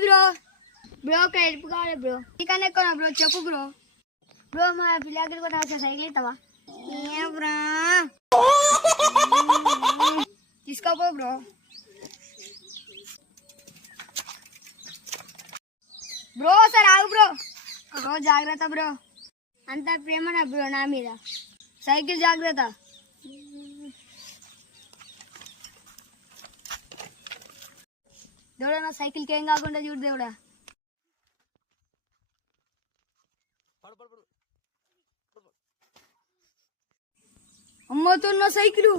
bro bro ఒక help కావాలి bro నీకన్నా ఎక్కువ బ్రో చెప్పు బ్రో బ్రో మా పిల్లలకి కూడా సైకిల్ ఇస్తావా ఏ బ్రో తీసుకోపో బ్రో బ్రో సార్ ఆగు బ్రో బ్రో జాగ్రత్త బ్రో అంత ప్రేమనా బ్రో నా మీద సైకిల్ జాగ్రత్త దేవుడా నా సైకిల్కి ఏం కాకుండా చూడు దేవుడా అమ్మతున్న సైకిల్